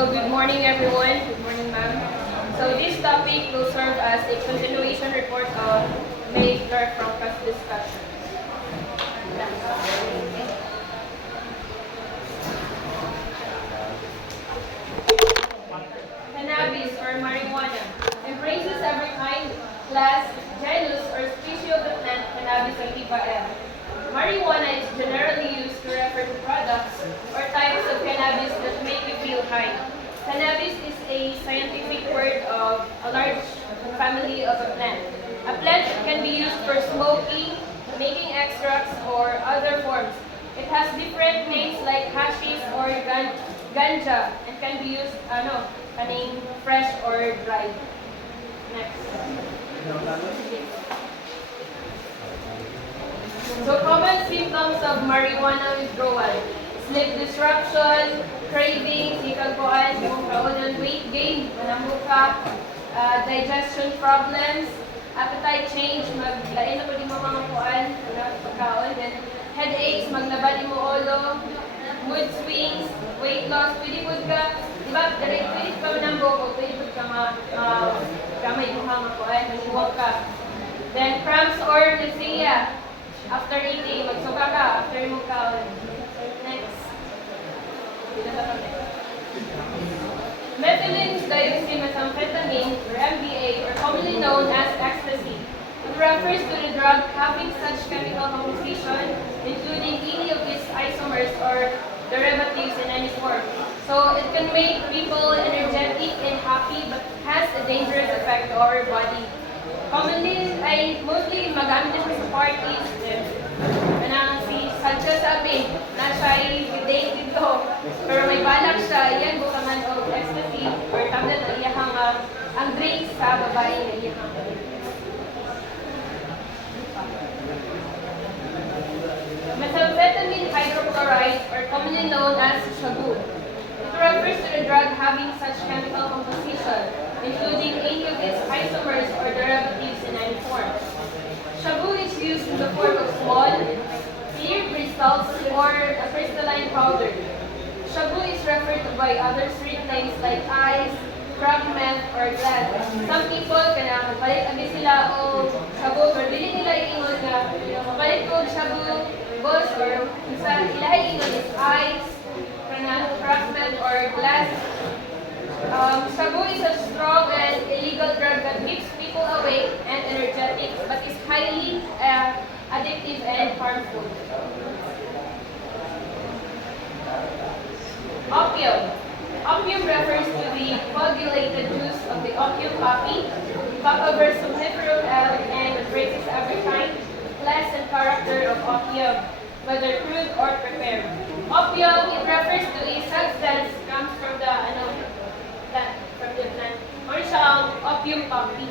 Good morning everyone. Good morning ma'am. So this topic will serve as a continuation report of May Clark Franca's discussion. Cannabis or marijuana embraces every kind, class, genus, or species of the plant Cannabis sativa L. Marijuana is generally used to refer to products or types of cannabis that make you feel high. Cannabis is a scientific word of a large family of a plant. A plant can be used for smoking, making extracts, or other forms. It has different names like hashish or ganja and can be used kaning fresh or dried. Next. So common symptoms of marijuana withdrawal: sleep disruption, cravings, ikagkuan, kaonan, weight gain, manamuka, digestion problems, appetite change, maglain ako di mo mga kuan, pagkaon, then headaches, maglabad mo ulo, mood swings, weight loss, pwede po ka, di ba, pwede ka manambo, pwede po ka kamay mo mga kuan, maniwag ka. Then cramps or nausea. After eating, magsuka ka, after mo kaon. Next. Methylene dioxymethamphetamine, or MDA, or commonly known as ecstasy. It refers to the drug having such chemical composition, including any of its isomers or derivatives in any form. So it can make people energetic and happy, but has a dangerous effect to our body. Commonly, ay mostly magamit din sa parties. Kanang si Sanchez sabi, na siya'y date dito. Pero may balak siya, yan bukaman o ecstasy or tablet na iyahang ang drinks sa babae na iyahang. Methamphetamine hydrochloride, or commonly known as shabu. It refers to the drug having such chemical composition, including any of its isomers or derivatives in any form. Shabu is used in the form of small, clear crystals or a crystalline powder. Shabu is referred to by other street names like ice, fragment, or glass. Some people kana mapalit abi sila o shabu, pero dili nila ingon nga mapalit ko shabu, boss, or isa ilahi ingon is ice, kana fragment, or glass. Shabu is a strong and illegal drug that keeps people awake and energetic, but is highly addictive and harmful. Opium. Opium refers to the coagulated juice of the opium poppy, Papaver somniferum L, and embraces every kind, class, and character of opium, whether crude or prepared. Opium, it refers to a substance comes from the plant. Or siya ang opium poppy.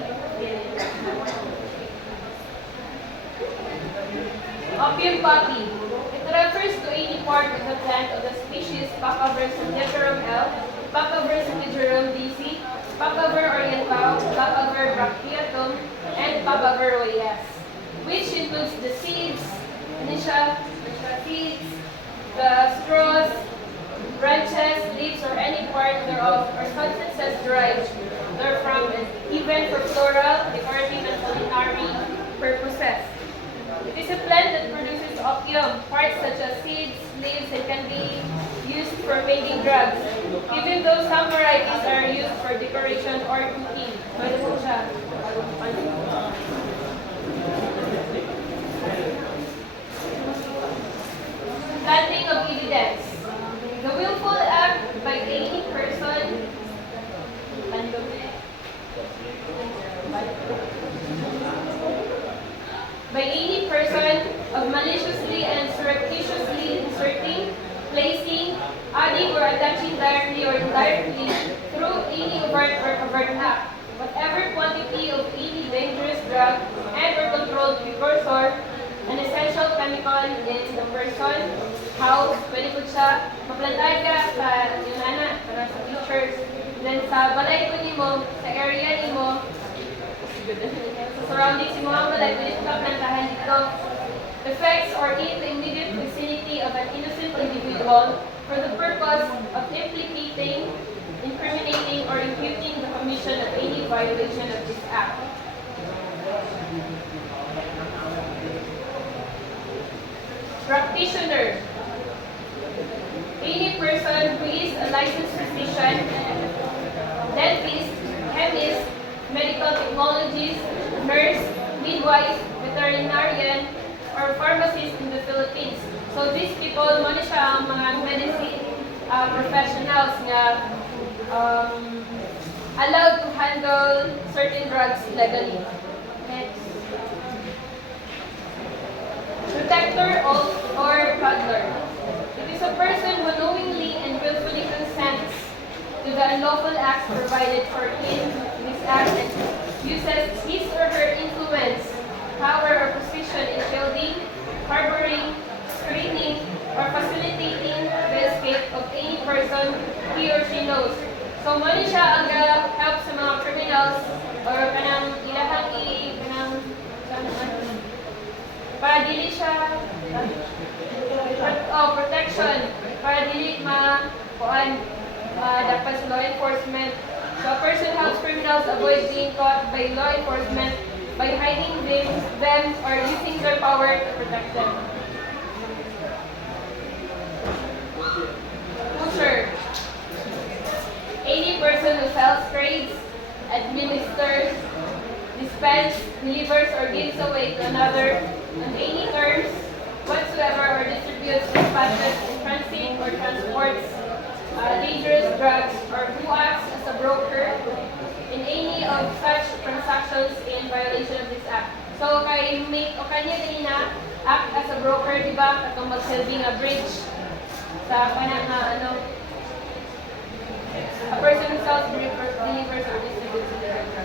Opium poppy. It refers to any part of the plant of the species Papaver somniferum L, Papaver somniferum DC, Papaver oriental, Papaver bracteatum, and Papaver royas, which includes the seeds, the straws, branches, leaves, or any part thereof, or substances derived therefrom, and even for floral, decorative, and culinary purposes. It is a plant that produces opium, parts such as seeds, leaves, and can be used for making drugs, even though some varieties are used for decoration or cooking. Pwede po siya. Planting of evidence. The willful act by any person of maliciously and surreptitiously inserting, placing, adding, or attaching directly or indirectly through any overt or covert act, whatever quantity of any dangerous drug and or controlled precursor, an essential chemical in the person, house, pwede po siya, maplantahan ka sa yung para sa teachers, then sa balay po nimo, sa area nimo, sa surroundings mo ang balay, pwede po ka plantahan dito. Effects or in the immediate vicinity of an innocent individual for the purpose of implicating, violation of this act. Practitioner. Any person who is a licensed physician, dentist, chemist, medical technologist, nurse, midwife, veterinarian, or pharmacist in the Philippines. So these people, muna siya ang mga medicine professionals nga allowed to handle certain drugs legally. Next. Protector or toddler. It is a person who knowingly and willfully consents to the unlawful acts provided for in this act and uses his or her influence, power, or position in shielding, harboring, screening, or facilitating the escape of any person he or she knows. So, mali siya ang help sa mga criminals or kanang ilahang para dili siya protection para dili dapat sa law enforcement. So a person helps criminals avoid being caught by law enforcement by hiding them or using their power to protect them. Pusher. Any person who sells, trades, administers, dispense, delivers, or gives away to another on any terms whatsoever or distributes, dispatches, in transit, or transports dangerous drugs, or who acts as a broker in any of such transactions in violation of this act. So, kay kanya din na act as a broker, di ba? Katong magsilbing a bridge sa kanang a person who sells, delivers, or distributes drugs.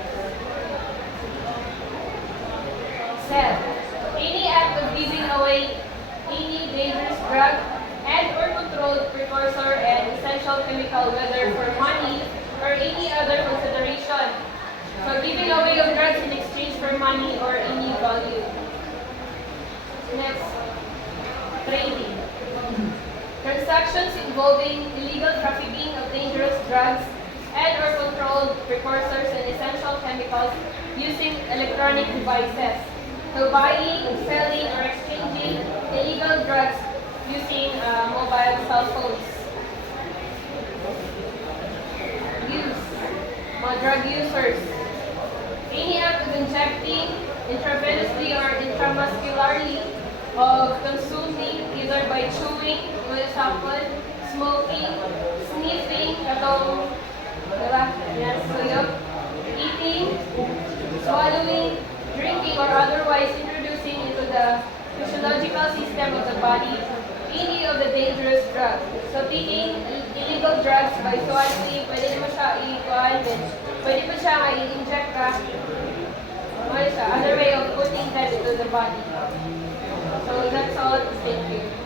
Sell. Any act of giving away any dangerous drug and or controlled precursor and essential chemical, whether for money or any other consideration. So giving away of drugs in exchange for money or any value. Next, trading. Transactions involving illegal trafficking of dangerous drugs and or controlled precursors and essential chemicals using electronic devices. So buying, selling, or exchanging illegal drugs using mobile cell phones. Use. Mga drug users. Any act of injecting intravenously or intramuscularly of consuming either by chewing, for example, smoking, sniffing, katong, diba? Yes, suyok, eating, swallowing, drinking, or otherwise introducing into the physiological system of the body any of the dangerous drugs. So taking illegal drugs by swallowing, pwede naman siya i-kuhan, pwede pa siya i-inject ka. Ano siya, other way of putting that into the body. So that's all. Thank you.